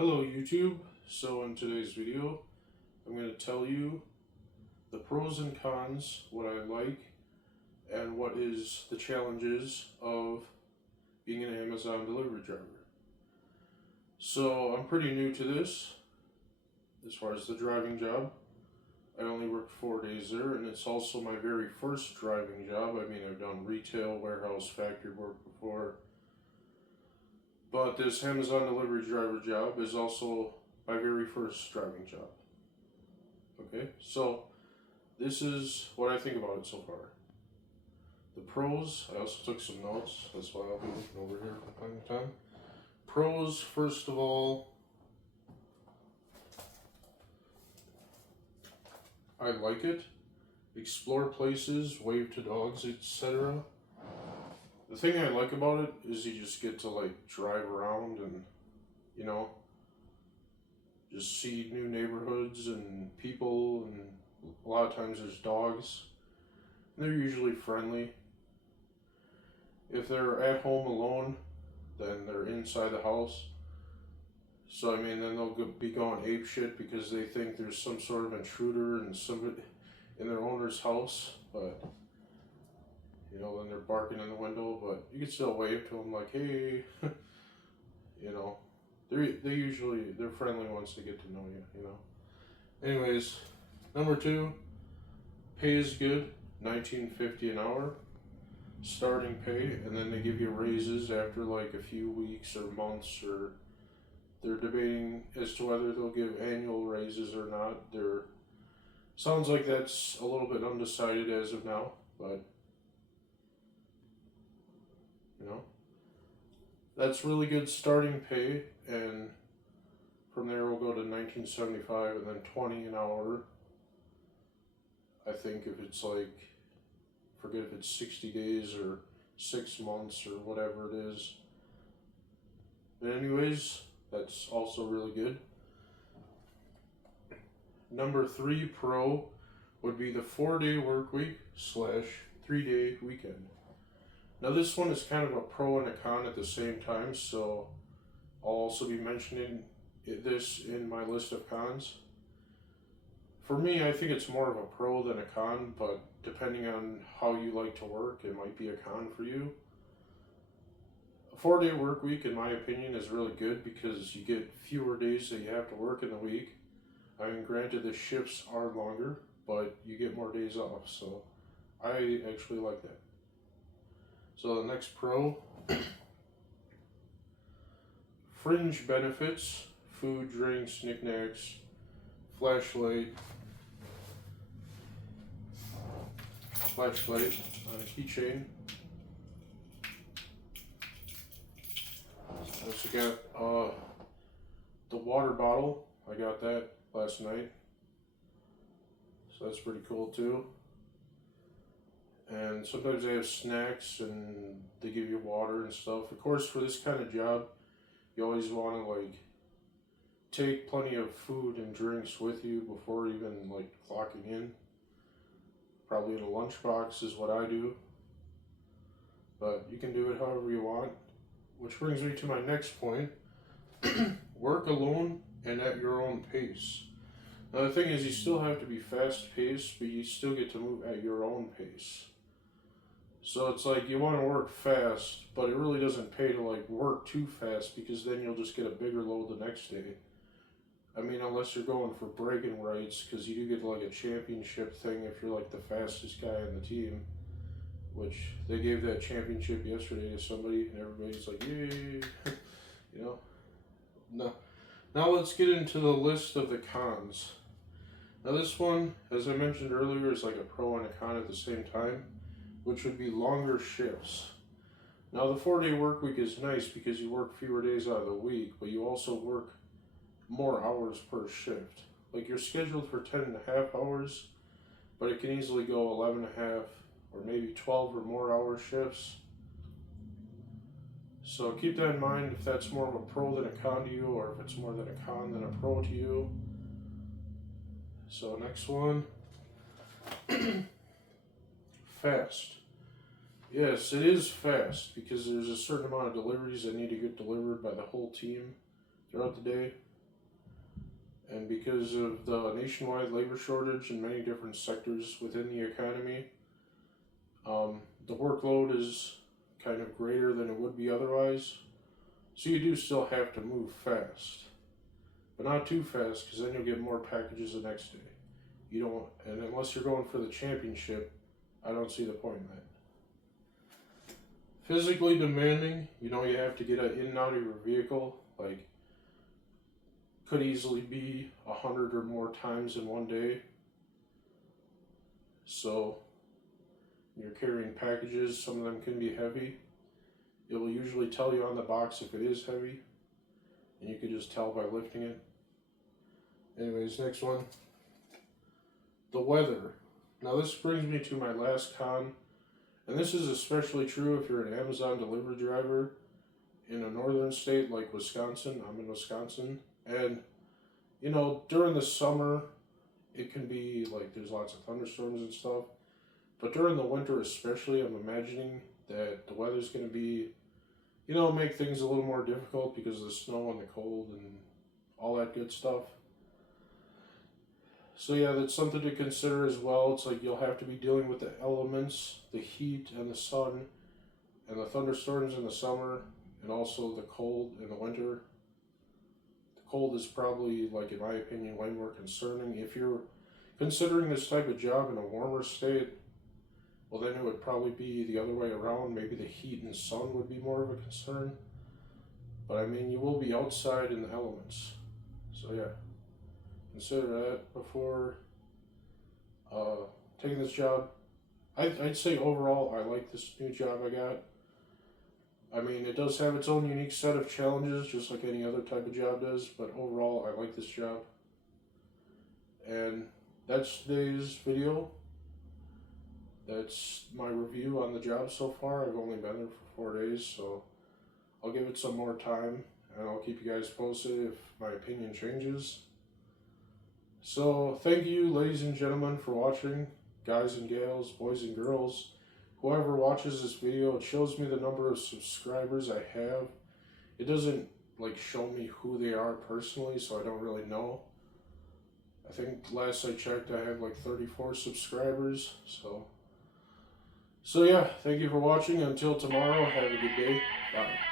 Hello YouTube. So in today's video, I'm going to tell you the pros and cons, what I like, and what is the challenges of being an Amazon delivery driver. So I'm pretty new to this as far as the driving job. I only worked 4 days there, and it's also my very first driving job. I mean, I've done retail, warehouse, factory work before, but this Amazon delivery driver job is also my very first driving job. Okay, so this is what I think about it so far. The pros, I also took some notes, that's why I'll be looking over here from time to time. Pros, first of all, I like it. Explore places, wave to dogs, etc. The thing I like about it is you just get to like drive around and, you know, just see new neighborhoods and people, and a lot of times there's dogs. And they're usually friendly. If they're at home alone, then they're inside the house. So I mean, then they'll be going ape shit because they think there's some sort of intruder and somebody in their owner's house, but you know, then they're barking in the window. But you can still wave to them like, hey, you know. They're friendly once they get to know you, you know. Anyways, number 2, pay is good, $19.50 an hour, starting pay, and then they give you raises after like a few weeks or months, or they're debating as to whether they'll give annual raises or not. Sounds like that's a little bit undecided as of now, but you know, that's really good starting pay, and from there we'll go to $19.75 and then $20 an hour. I think if it's like, forget if it's 60 days or 6 months or whatever it is. But anyways, that's also really good. Number 3 pro would be the 4-day work week / 3-day weekend. Now this one is kind of a pro and a con at the same time, so I'll also be mentioning this in my list of cons. For me, I think it's more of a pro than a con, but depending on how you like to work, it might be a con for you. A 4-day work week, in my opinion, is really good because you get fewer days that you have to work in the week. I mean, granted, the shifts are longer, but you get more days off, so I actually like that. So the next pro, fringe benefits, food, drinks, knickknacks, flashlight on a keychain. I also got the water bottle. I got that last night, so that's pretty cool too. And sometimes they have snacks and they give you water and stuff. Of course, for this kind of job, you always want to like take plenty of food and drinks with you before even like clocking in. Probably in a lunchbox is what I do, but you can do it however you want. Which brings me to my next point. Work alone and at your own pace. Now the thing is, you still have to be fast paced, but you still get to move at your own pace. So it's like you want to work fast, but it really doesn't pay to like work too fast, because then you'll just get a bigger load the next day. I mean, unless you're going for bragging rights, because you do get like a championship thing if you're like the fastest guy on the team, which they gave that championship yesterday to somebody, and everybody's like, yay, you know. No. Now let's get into the list of the cons. Now this one, as I mentioned earlier, is like a pro and a con at the same time, which would be longer shifts. Now the 4-day work week is nice because you work fewer days out of the week, but you also work more hours per shift. Like you're scheduled for 10.5 hours, but it can easily go 11.5 or maybe 12 or more hour shifts. So keep that in mind if that's more of a pro than a con to you, or if it's more than a con than a pro to you. So next one. Fast. Yes, it is fast because there's a certain amount of deliveries that need to get delivered by the whole team throughout the day. And because of the nationwide labor shortage in many different sectors within the economy, the workload is kind of greater than it would be otherwise. So you do still have to move fast, but not too fast, because then you'll get more packages the next day. You don't, and unless you're going for the championship, I don't see the point in that. Physically demanding, you have to get in and out of your vehicle, like, could easily be 100 or more times in one day. So, you're carrying packages, some of them can be heavy. It will usually tell you on the box if it is heavy, and you can just tell by lifting it. Anyways, next one. The weather. Now this brings me to my last con, and this is especially true if you're an Amazon delivery driver in a northern state like Wisconsin. I'm in Wisconsin, and during the summer it can be like there's lots of thunderstorms and stuff, but during the winter especially, I'm imagining that the weather's going to be, make things a little more difficult because of the snow and the cold and all that good stuff. So yeah, that's something to consider as well. It's like you'll have to be dealing with the elements, the heat and the sun, and the thunderstorms in the summer, and also the cold in the winter. The cold is probably, like, in my opinion, way more concerning. If you're considering this type of job in a warmer state, well then it would probably be the other way around. Maybe the heat and sun would be more of a concern. But I mean, you will be outside in the elements. So yeah. Consider that before taking this job. I'd say overall I like this new job I got. I mean, it does have its own unique set of challenges, just like any other type of job does, but overall I like this job. And that's today's video. That's my review on the job so far. I've only been there for 4 days, so I'll give it some more time, and I'll keep you guys posted if my opinion changes. So, thank you, ladies and gentlemen, for watching. Guys and gals, boys and girls, whoever watches this video, it shows me the number of subscribers I have. It doesn't, show me who they are personally, so I don't really know. I think last I checked, I had 34 subscribers, so yeah, thank you for watching. Until tomorrow, have a good day. Bye.